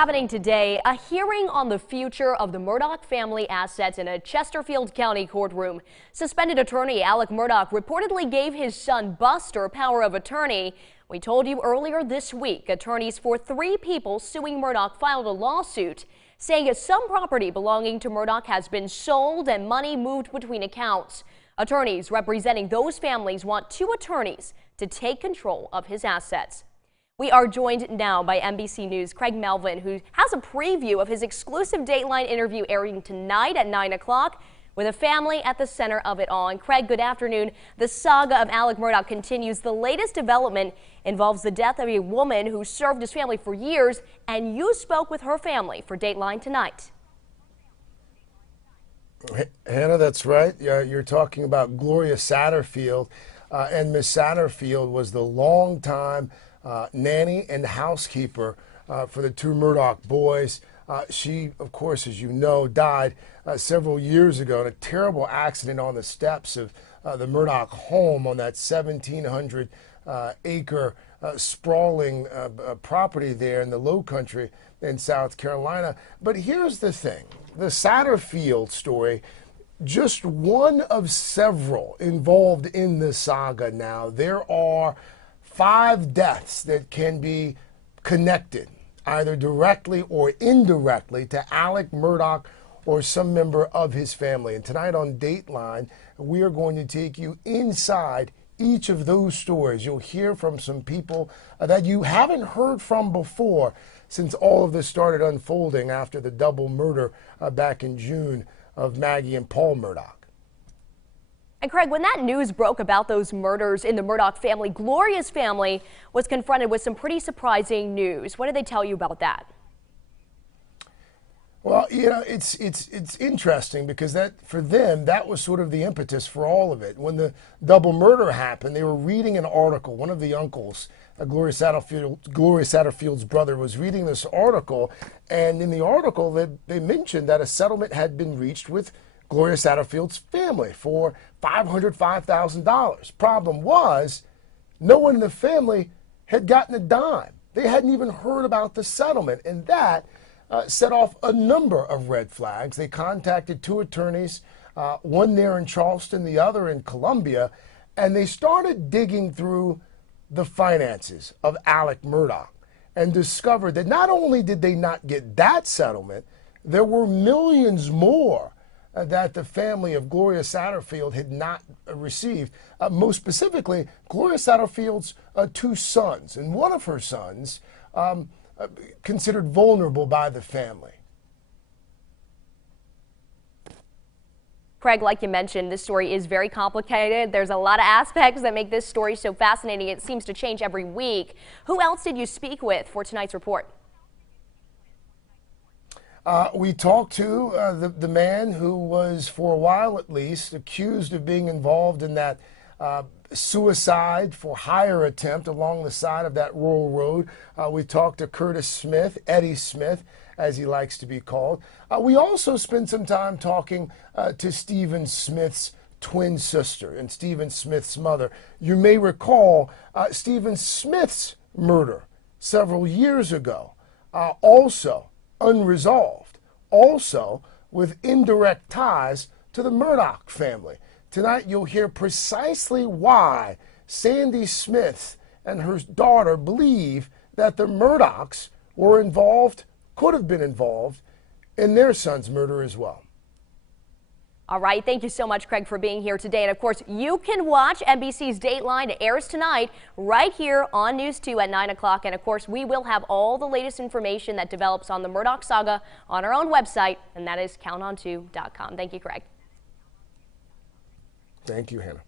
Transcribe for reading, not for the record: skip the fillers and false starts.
Happening today, a hearing on the future of the Murdaugh family assets in a Chesterfield County courtroom. Suspended attorney Alec Murdaugh reportedly gave his son Buster power of attorney. We told you earlier this week, attorneys for 3 people suing Murdaugh filed a lawsuit saying some property belonging to Murdaugh has been sold and money moved between accounts. Attorneys representing those families want 2 attorneys to take control of his assets. We are joined now by NBC News Craig Melvin, who has a preview of his exclusive Dateline interview airing tonight at 9 o'clock with a family at the center of it all. And Craig, good afternoon. The saga of Alec Murdaugh continues. The latest development involves the death of a woman who served his family for years, and you spoke with her family for Dateline tonight. Hannah, that's right. You're talking about Gloria Satterfield, and Miss Satterfield was the longtime nanny and housekeeper for the 2 Murdaugh boys. She, of course, as you know, died several years ago in a terrible accident on the steps of the Murdaugh home on that 1,700 acre sprawling property there in the Low Country in South Carolina. But here's the thing. The Satterfield story, just one of several involved in the saga now. There are 5 deaths that can be connected, either directly or indirectly, to Alec Murdaugh or some member of his family. And tonight on Dateline, we are going to take you inside each of those stories. You'll hear from some people that you haven't heard from before since all of this started unfolding after the double murder back in June of Maggie and Paul Murdaugh. And Craig, when that news broke about those murders in the Murdaugh family, Gloria's family was confronted with some pretty surprising news. What did they tell you about that? Well, you know, it's interesting because that for them, that was sort of the impetus for all of it. When the double murder happened, they were reading an article. One of the uncles, Gloria Satterfield's brother, was reading this article, and in the article they mentioned that a settlement had been reached with Gloria Satterfield's family for $505,000. Problem was, no one in the family had gotten a dime. They hadn't even heard about the settlement, and that set off a number of red flags. They contacted 2 attorneys, one there in Charleston, the other in Columbia, and they started digging through the finances of Alec Murdaugh and discovered that not only did they not get that settlement, there were millions more that the family of Gloria Satterfield had not received. Most specifically, Gloria Satterfield's 2 sons, and one of her sons considered vulnerable by the family. Craig, like you mentioned, this story is very complicated. There's a lot of aspects that make this story so fascinating. It seems to change every week. Who else did you speak with for tonight's report? We talked to the man who was, for a while at least, accused of being involved in that suicide for hire attempt along the side of that rural road. We talked to Curtis Smith, Eddie Smith, as he likes to be called. We also spent some time talking to Stephen Smith's twin sister and Stephen Smith's mother. You may recall Stephen Smith's murder several years ago, also unresolved, also with indirect ties to the Murdaugh family. Tonight you'll hear precisely why Sandy Smith and her daughter believe that the Murdaughs were involved, could have been involved, in their son's murder as well. All right, thank you so much, Craig, for being here today. And of course, you can watch NBC's Dateline. It airs tonight right here on News 2 at 9 o'clock. And of course, we will have all the latest information that develops on the Murdaugh saga on our own website, and that is counton2.com. Thank you, Craig. Thank you, Hannah.